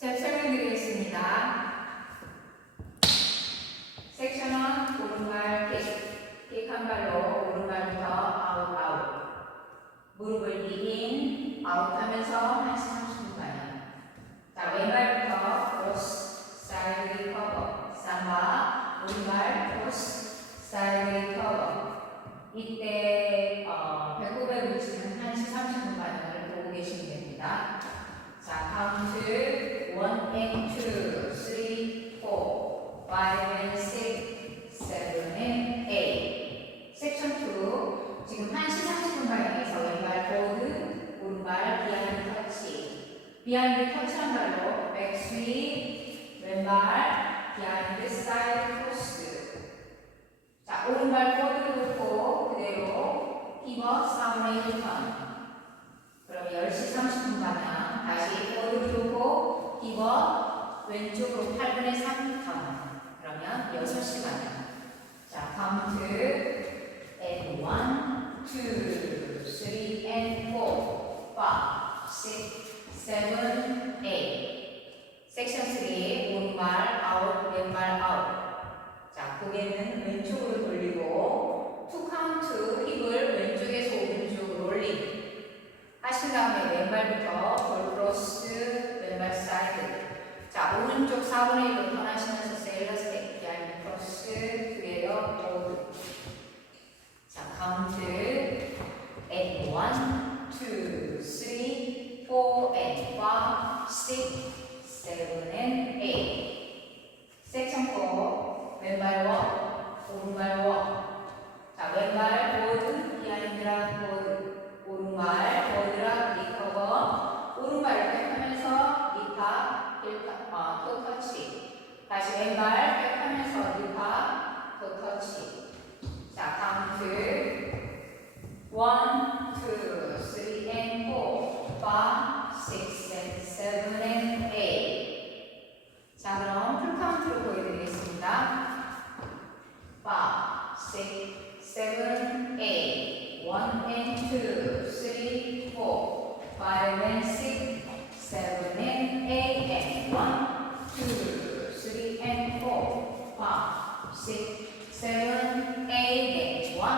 스텝 설명드리겠습니다. 섹션은 오른발 킥 한 발로 오른발부터 아웃 무릎을 디인 아웃하면서 한 30분 가량. 자, 왼발부터 크로스 사이드 리커버 삼바 오른발 크로스 사이드 리커버. 이때 배꼽에 붙이는 1시 30분 반응을 보고 계시면 됩니다. 자, 카운트 1 and 2, 3, 4, 5 and 6, 7 and 8. 섹션 2. 지금 1시 30분 방향에서 왼발 포워드, 오른발 비하인드 터치. 비하인드 터치한 발로 백 스윗, 왼발 비하인드 사이드 크로스. 자, 오른발 포워드를 놓고 그대로 피벗 4분의 1 턴. 그럼 10시 30분 방향 다시 포워드를 놓고 피벗 왼쪽으로 8분의 3 턴. 그러면 6시 방향. 자, 카운트 and 1, 2, 3 and 4, 5, 6, 7, 8. 섹션 3 오른발 아웃 왼발 아웃. 자, 고개는 왼쪽으로 돌리고 투 카운트 힙을 왼쪽에서 오른쪽으로 올림. 하신 다음에 왼발부터 볼 크로스 왼발 사이드. 자, 오른쪽 4분의 1로 턴하시면서 세일러 스텝 비하인드 크로스 그대로 보드. 자, 카운트 and 1, 2, 3, 4 and 5, 6, 7 and 8. 섹션 4 왼발 워 오른발 워. 자, 왼발 보드 비하인드락 보드 오른발 보드락 리커버. 오른발을 백하면서 리파 토 터치. 다시 왼발 백하면서 리파 토 터치. 자, 카운트 1, 2, 3 and 4, 5, 6 and 7 and 8. 자, 그럼 풀 카운트로 보여드리겠습니다. 5, 6, 7, 8, 1 and 2, 3, 4, 5 and 6, 7 and 8 and 1, 2, 3 and 4, 5, 6, 7, 8 and 1,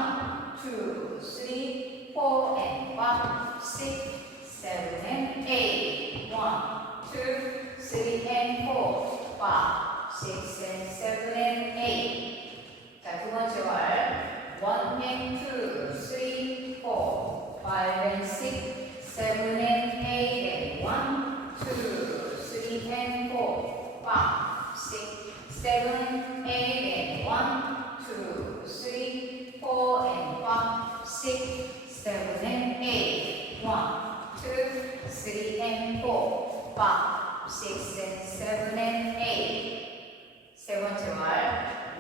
2, 3, 4 and 5, 6, 7 and 8, 1, 2, 3 and 4, 5, 6 and 7 and 8. 자, 두 번째 월 1 and 2, 3, 4, 5 and 6, 7 and 8 and 1, 2, 3 and 4, 5, 6, 7, 8 and 1, 2, 3, 4 and 5, 6, 7 and 8, 1, 2, 3 and 4, 5, 6 and 7 and 8. 세 번째 월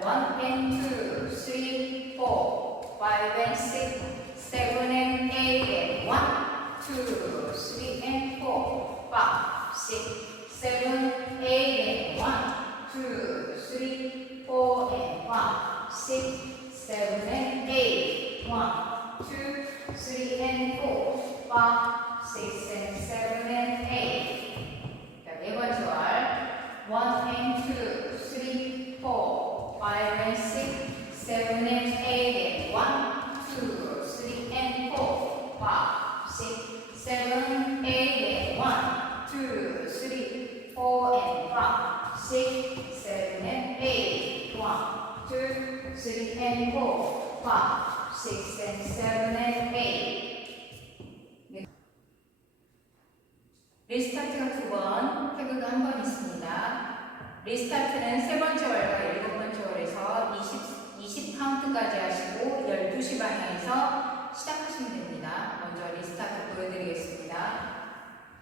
1 and 2, 3, 4, 5 and 6, 7 and 8 and 1, 2, 3 and 4, 5, 6, 7, 8 and 1, 2, 3, 4 and 5, 6, 7 and 8, 1, 2, 3 and 4, 5, 6 and 7 and 8. 자, 네 번째 월 1 and 2, 3, 4, 5 and 6, 7 and 8 and 1, 2, 3 and 4, 5, 6, 7, 8 and 1, 2, 3, 4 and 5, 6, 7 and 8, 1, 2, 3 and 4, 5, 6 and 7 and 8. 리스타트가 2번, 태그가 1번 있습니다. 리스타트는 세 번째 월과 7번째 월에서 20 카운트까지 하시고 12시 방향에서 시작하시면 됩니다. 먼저 리스타트 보여드리겠습니다.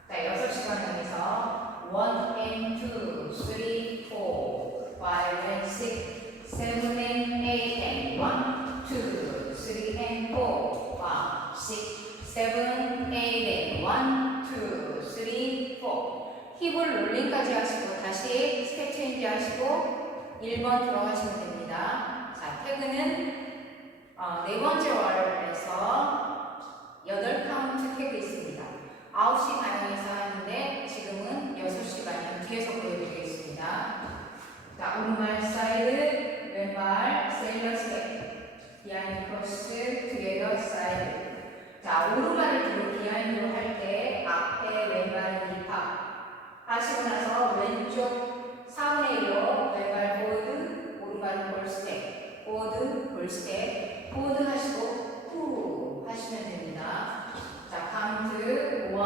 자, 6시 방향에서 1 and 2, 3, 4, 5 and 6, 7 and 8 and 1, 2, 3 and 4, 5, 6, 7, 8 and 1, 2, 3, 4. 힙을 롤링까지 하시고 다시 스텝 체인지 하시고 1번 들어가시면 됩니다. 자, 태그는 네 번째 월에서 8카운트 태그 있습니다. 9시 방향에서 하는데 지금은 6시 방향 뒤에 오른발 사이드, 왼발 세일러 스텝, 비하인드 크로스, 투게더 사이드. 자, 오른발을 뒤로 비하인드로 할 때 앞에 왼발은 입합 하시고 나서 왼쪽 4분의 1로 왼발 보드, 오른발은 볼 스텝, 보드, 볼 스텝, 보드 하시고 후 하시면 됩니다. 자, 카운트 1, 2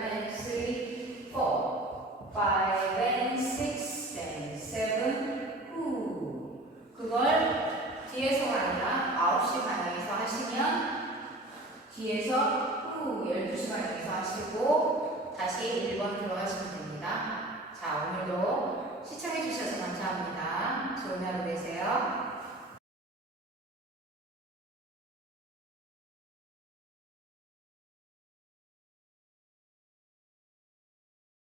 and 3, 4, 5 and 6 and 7, 후. 그걸 뒤에서가 아니라 9시 방향에서 하시면 뒤에서 후 12시 방향에서 하시고 다시 1번 들어가시면 됩니다. 자, 오늘도 시청해 주셔서 감사합니다. 좋은 하루 되세요.